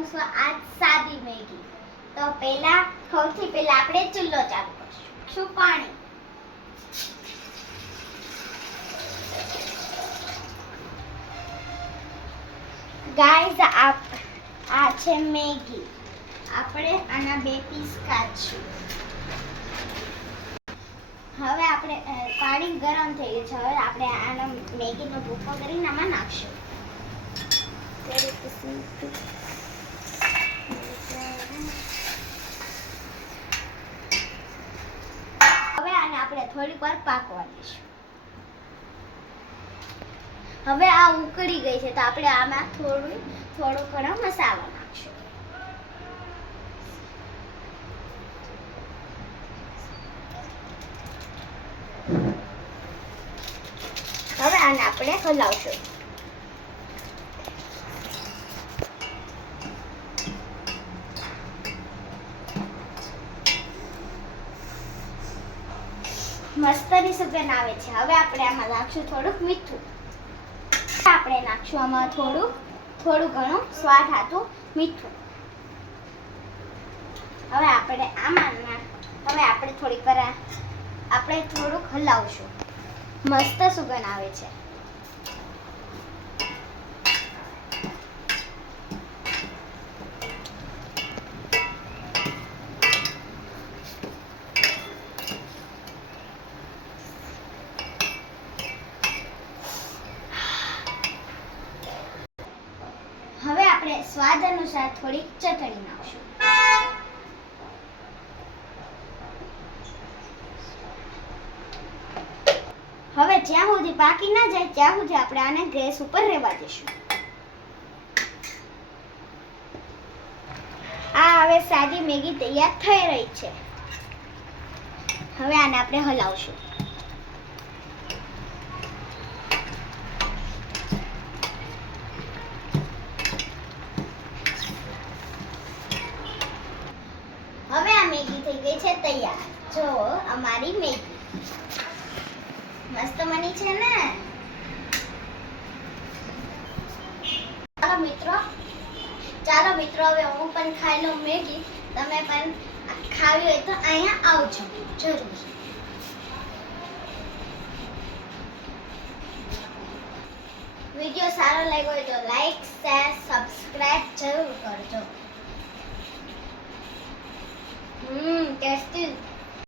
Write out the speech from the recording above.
બનાવશું આજ સાદી મેગી. તો સૌથી પહેલા આપણે ચૂલો ચાલુ કરશું. પાણી. ગાઈઝ આ છે મેગી. આપણે આના 2 પીસ કાઢશું. હવે આપણે પાણી ગરમ થઈ ગયું છે. હવે આપણે આનો મેગીનો ભૂકો કરીને આમાં નાખશું. હવે આને આપણે થોડીક વાર પાકવા દઈશું. હવે આ ઉકળી ગઈ છે તો આપણે આમાં થોડો ઘણો મસાલો નાખશું. હવે આને આપણે હલાવશું. મસ્તની સુગંધ આવે છે. હવે આપણે આમાં નાખશું થોડુંક મીઠું. આપણે નાખશું આમાં થોડું ઘણું સ્વાદ હાતું મીઠું. હવે આપણે થોડીક વાર થોડુંક હલાવશું. મસ્ત સુગંધ આવે છે. હવે આપણે સ્વાદ અનુસાર થોડીક ચટણી નાખશું. હવે જ્યાં સુધી પાકી ના જાય ત્યાં સુધી આપણે આને ગેસ ઉપર રહેવા દઈશું. આ હવે સાદી મેગી તૈયાર થઈ રહી છે. હવે આને આપણે હલાવશું. હવે આ મેગી થઈ ગઈ છે તૈયાર. જો અમારી મેગી મસ્ત બની છે ને. ચાલો મિત્રો હવે હું પણ ખાઈ લઉં મેગી. તમે પણ ખાવી હોય તો અહીંયા આવજો જરૂર. વિડીયો સારો લાગ્યો હોય તો લાઈક શેર સબસ્ક્રાઇબ જરૂર કરજો. ટેસ્ટી.